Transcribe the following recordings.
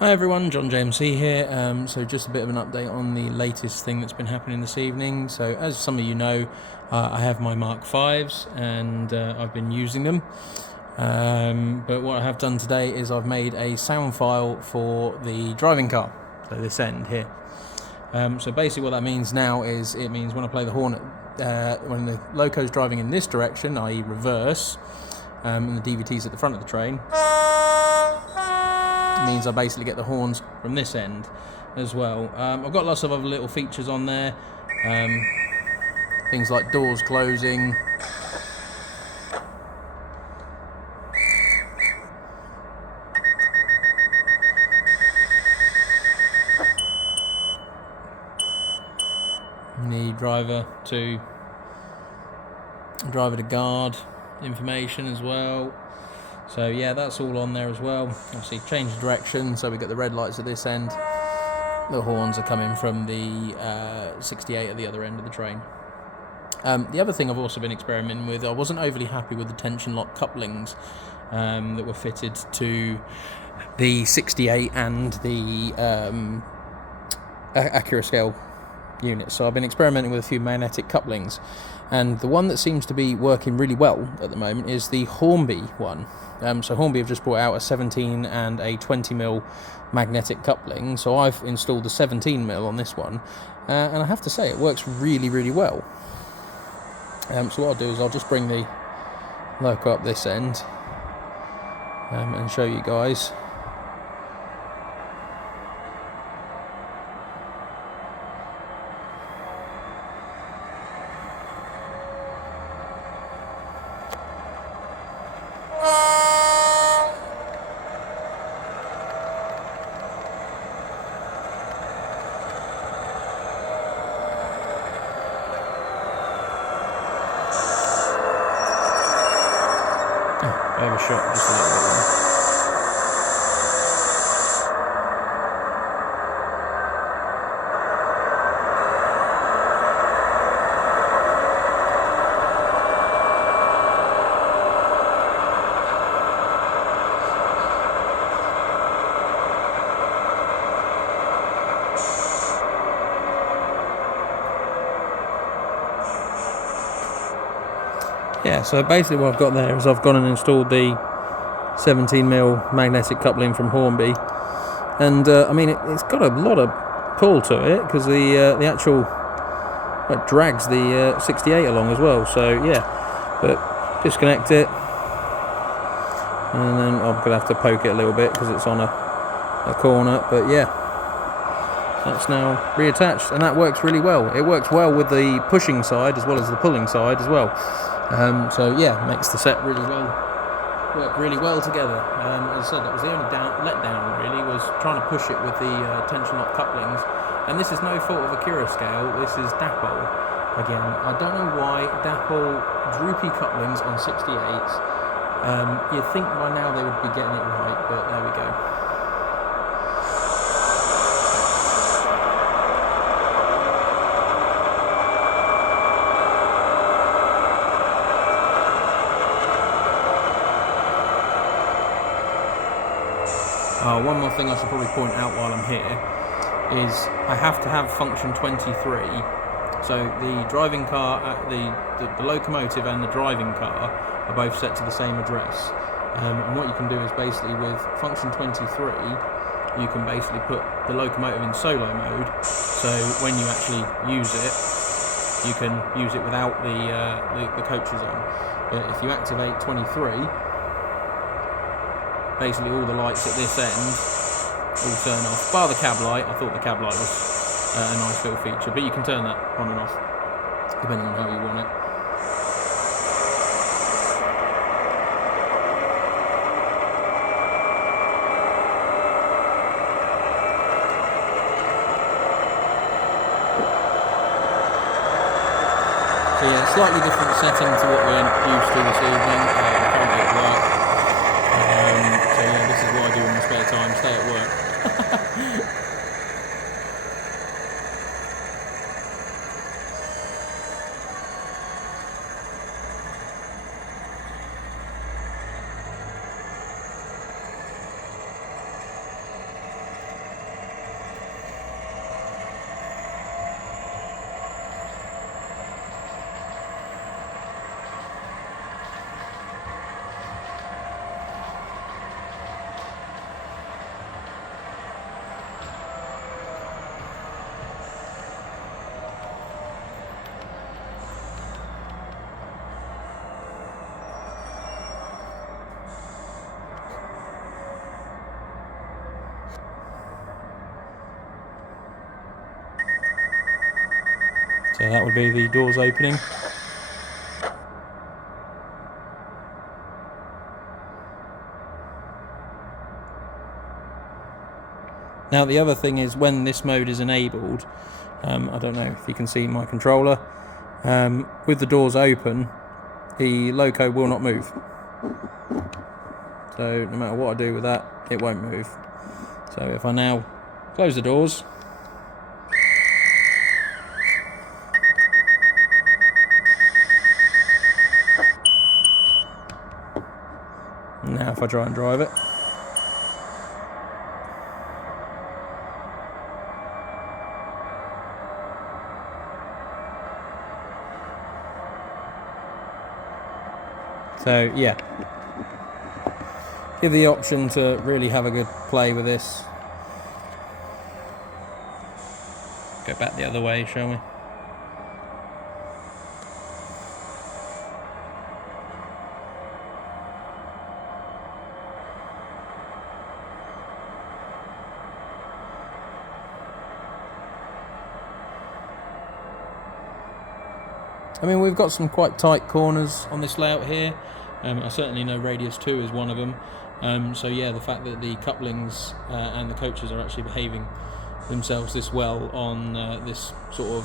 Hi everyone, John JMC here. So just a bit of an update on the latest thing that's been happening this evening. So as some of you know, I have my Mark 5s and I've been using them. But what I have done today is I've made a sound file for the driving car, so this end here. So basically what that means now is it means when I play the horn, when the loco's driving in this direction, i.e. reverse, and the DVT's at the front of the train, means I basically get the horns from this end as well. I've got lots of other little features on there, things like doors closing, the driver to guard information as well. So yeah, that's all on there as well. Obviously change the direction, so we got the red lights at this end. The horns are coming from the 68 at the other end of the train. The other thing I've also been experimenting with, I wasn't overly happy with the tension lock couplings that were fitted to the 68 and the Accurascale unit. So I've been experimenting with a few magnetic couplings, and the one that seems to be working really well at the moment is the Hornby one. So Hornby have just brought out a 17 and a 20mm magnetic coupling, so I've installed the 17mm on this one, and I have to say it works really well. So what I'll do is I'll just bring the loco up this end and show you guys. Overshot just a little bit there. Yeah, so basically what I've got there is I've gone and installed the 17mm magnetic coupling from Hornby, and I mean it's got a lot of pull to it because the actual drags the 68 along as well. So yeah, but disconnect it, and then I'm gonna have to poke it a little bit because it's on a corner. But yeah, that's now reattached, and that works really well. It works well with the pushing side as well as the pulling side as well. So yeah, makes the set work really well together. As I said, that was the only letdown really, was trying to push it with the tension lock couplings. And this is no fault of Accurascale, this is Dapol. Again, I don't know why Dapol droopy couplings on 68s. You'd think by now they would be getting it right, but there we go. One more thing I should probably point out while I'm here is I have to have function 23. So the driving car, the locomotive and the driving car are both set to the same address. And what you can do is basically with function 23, you can basically put the locomotive in solo mode. So when you actually use it, you can use it without the coaches on. But if you activate 23, basically all the lights at this end all turn off, bar the cab light. I thought the cab light was a nice little feature, but you can turn that on and off depending on how you want it. So yeah, slightly different setting to what we're used to this evening, currently at work. So yeah, this is what I do in my spare time, stay at work. So that would be the doors opening. Now the other thing is, when this mode is enabled, I don't know if you can see my controller, with the doors open, the loco will not move. So no matter what I do with that, it won't move. So if I now close the doors, now if I try and drive it, so yeah, give the option to really have a good play with this. Go back the other way, shall we? I mean, we've got some quite tight corners on this layout here. I certainly know radius 2 is one of them. So yeah, the fact that the couplings and the coaches are actually behaving themselves this well on this sort of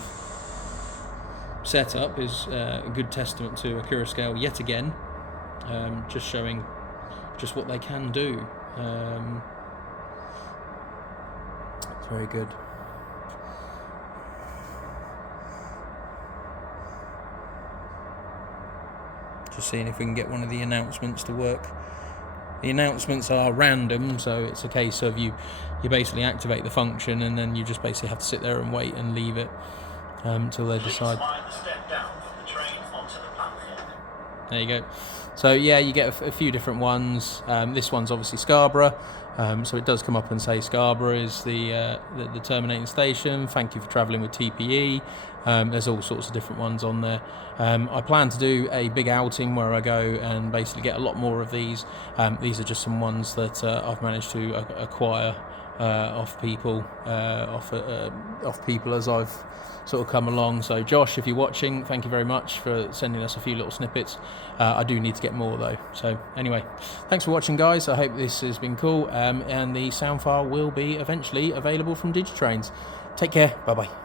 setup is a good testament to Accurascale yet again, just showing just what they can do. It's very good. Just seeing if we can get one of the announcements to work. The announcements are random, so it's a case of you basically activate the function and then you just basically have to sit there and wait and leave it until they decide. There you go. So yeah, you get a few different ones. This one's obviously Scarborough, so it does come up and say Scarborough is the terminating station. Thank you for travelling with TPE. There's all sorts of different ones on there. I plan to do a big outing where I go and basically get a lot more of these. These are just some ones that I've managed to acquire off people as I've sort of come along. So Josh, if you're watching, thank you very much for sending us a few little snippets. I do need to get more though. So anyway, thanks for watching, guys. I hope this has been cool, and the sound file will be eventually available from Digitrains. Take care. Bye bye.